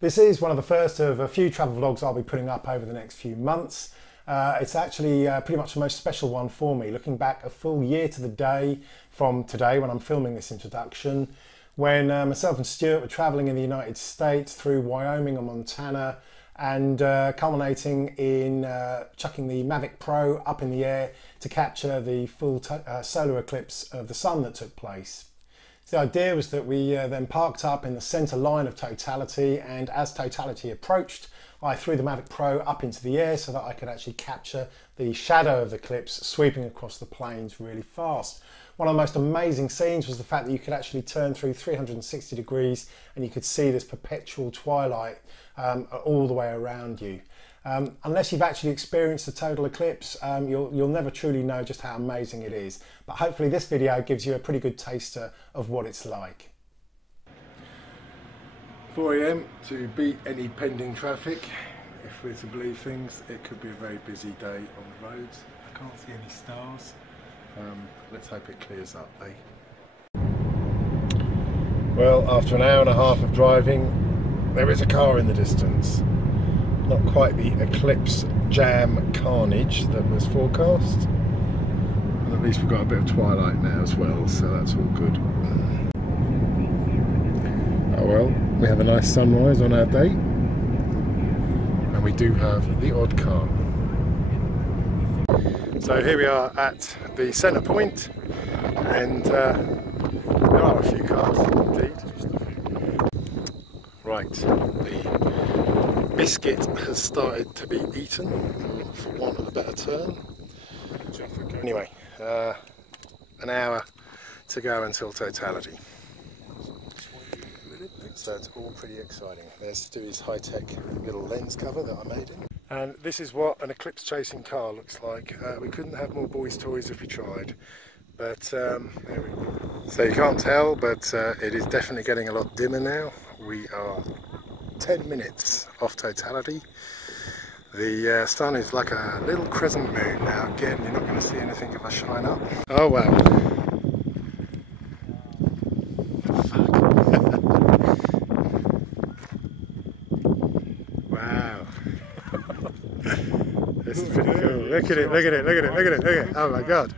This is one of the first of a few travel vlogs I'll be putting up over the next few months. It's actually pretty much the most special one for me, looking back a full year to the day from today when I'm filming this introduction, when myself and Stuart were travelling in the United States through Wyoming and Montana, and culminating in chucking the Mavic Pro up in the air to capture the full solar eclipse of the sun that took place. The idea was that we then parked up in the centre line of totality, and as totality approached, I threw the Mavic Pro up into the air so that I could actually capture the shadow of the eclipse sweeping across the plains really fast. One of the most amazing scenes was the fact that you could actually turn through 360 degrees and you could see this perpetual twilight all the way around you. Unless you've actually experienced the total eclipse, you'll never truly know just how amazing it is. But hopefully this video gives you a pretty good taster of what it's like. 4 AM to beat any pending traffic. If we're to believe things, it could be a very busy day on the roads. I can't see any stars. Let's hope it clears up, eh? Well, after an hour and a half of driving, there is a car in the distance. Not quite the eclipse jam carnage that was forecast, and at least we've got a bit of twilight now as well, so that's all good. Oh well, we have a nice sunrise on our day, and we do have the odd car. So here we are at the centre point, and there are a few cars indeed. Right, the biscuit has started to be eaten, for want of a better term. Anyway, an hour to go until totality. So it's all pretty exciting. There's Stewie's high-tech little lens cover that I made him. And this is what an eclipse chasing car looks like. We couldn't have more boys' toys if we tried. But there we go. So you can't tell, but it is definitely getting a lot dimmer now. We are 10 minutes off totality. The sun is like a little crescent moon now. Again, you're not going to see anything if I shine up. Oh wow. Wow. This is pretty cool. Look at it, look at it, look at it, look at it, look at it. Oh my god.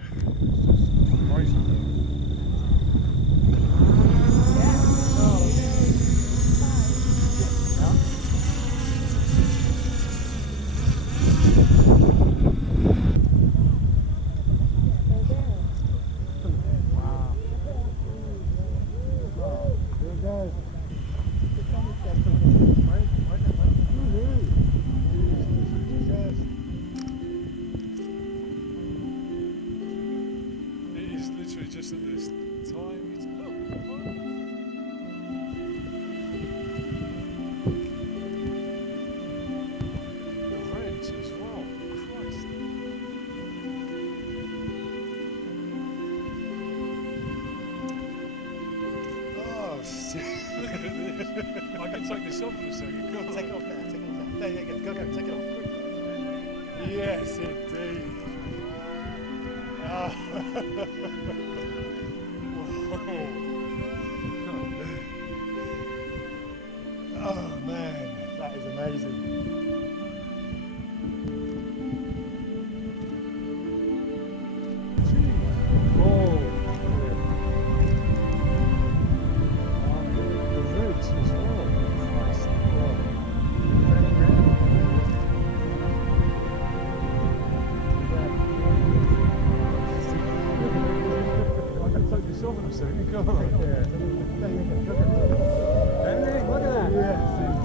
Just at this time, the reds as well. Christ. Oh, look at this. I can take this off for a second. Go on. Take it off now, take it off now. There you go, go, take it off. Yes, indeed. Oh. Oh man, that is amazing. Oh, the reds as well. Christ. I can take this off in a second, can't I? Yeah. Henry, look at that. Yes, indeed.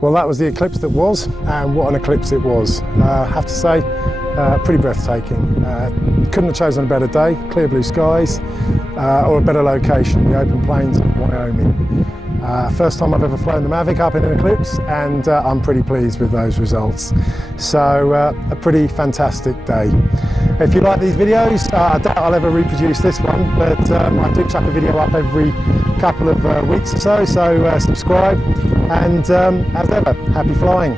Well, that was the eclipse that was, and what an eclipse it was. I have to say, pretty breathtaking. Couldn't have chosen a better day, clear blue skies, or a better location, the open plains of Wyoming. First time I've ever flown the Mavic up in an eclipse, and I'm pretty pleased with those results. So a pretty fantastic day. If you like these videos, I doubt I'll ever reproduce this one, but I do chuck a video up every couple of weeks or so, so subscribe, and as ever, happy flying.